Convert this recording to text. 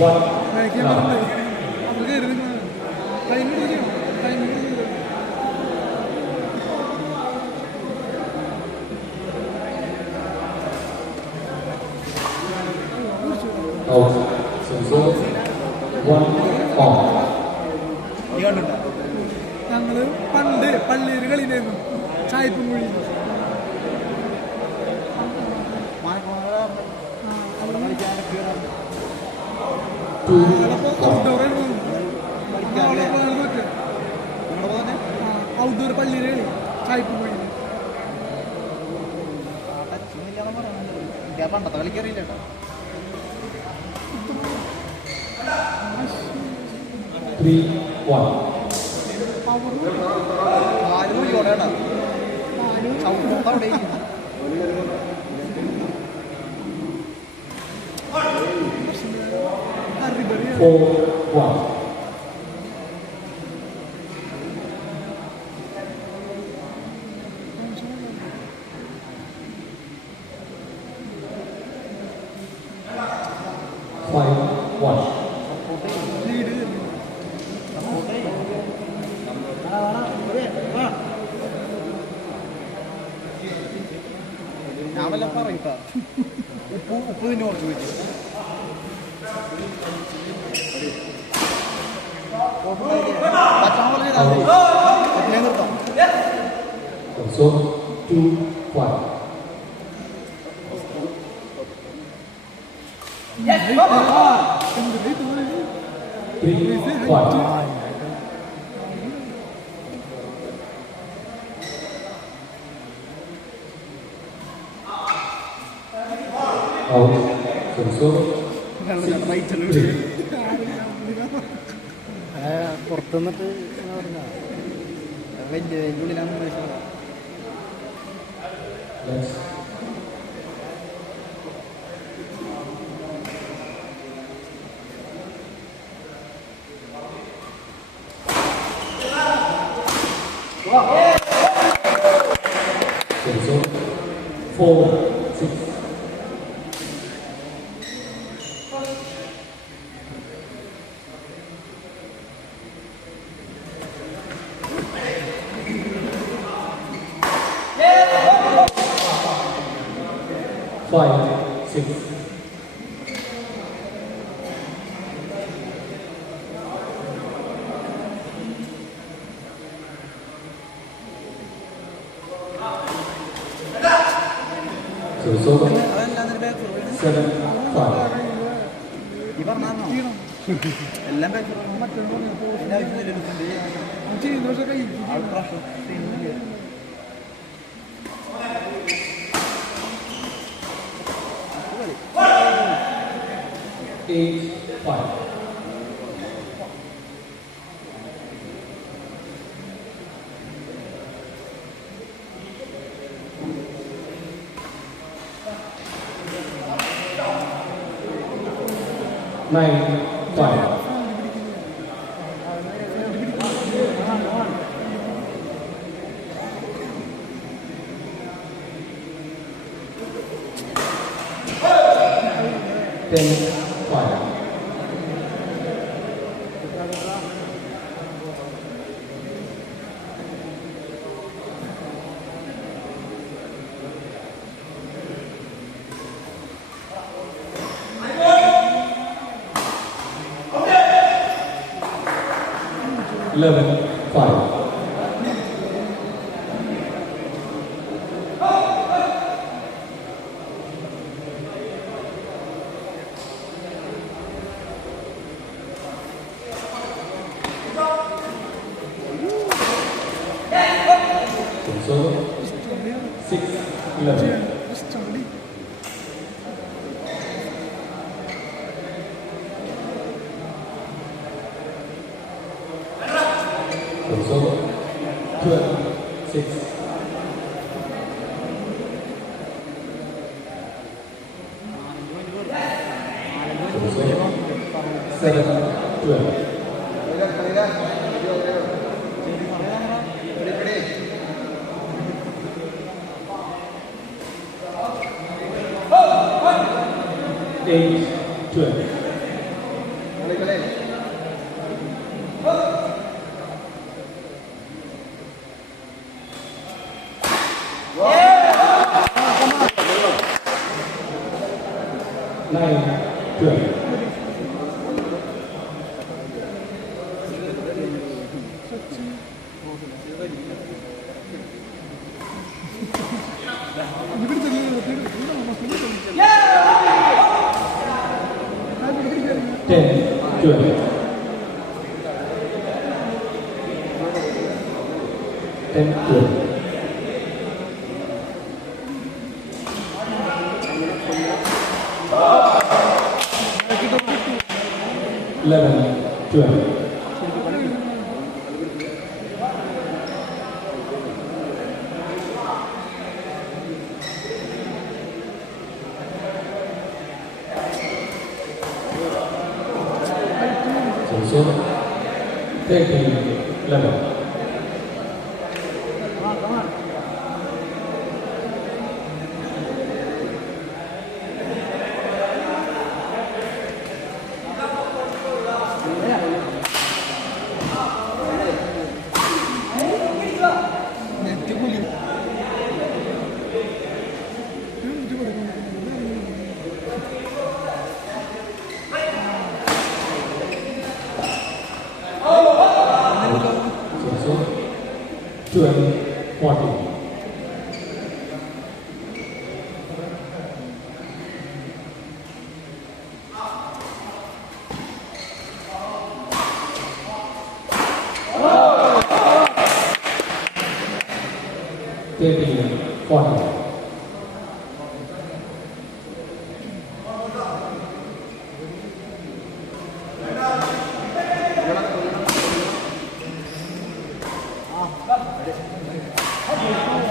One. Out. So, one off. ഞങ്ങള് പണ്ട് പള്ളിയിൽ കളിയിലായിരുന്നു ചായപ്പും കുഴി ഔട്ട്ഡോർ പള്ളിയിൽ കളി ചായപ്പും കുഴി പണ്ടത്തെ കളിക്കറിയില്ല കേട്ടോ. 3-1. അറിബറിയാണ് 4-1. ഞാൻ വല്ല പറയട്ടാ ഉപ്പ് തന്നെ ഓർത്ത് വെച്ചു നിർത്താം. So, 2-1. Out. So, പുറത്തുനിന്നിട്ട് വലിയ ഉള്ളിലാണ് let's so 4-6. Five, 6. So it's over. 7-5. ഈ പറഞ്ഞാന്നോ എല്ലാം ചെയ്യുന്ന പക്ഷെ കൈ Eight, 5. Nine, 5. Ten, 5. Eleven, 5. So 6-11. So 12-6. So 7-12. Eight, 12. 12. 10, 12. 10, 12. 11, 12. 13, 11. 12, 14. 13, 14. 啊，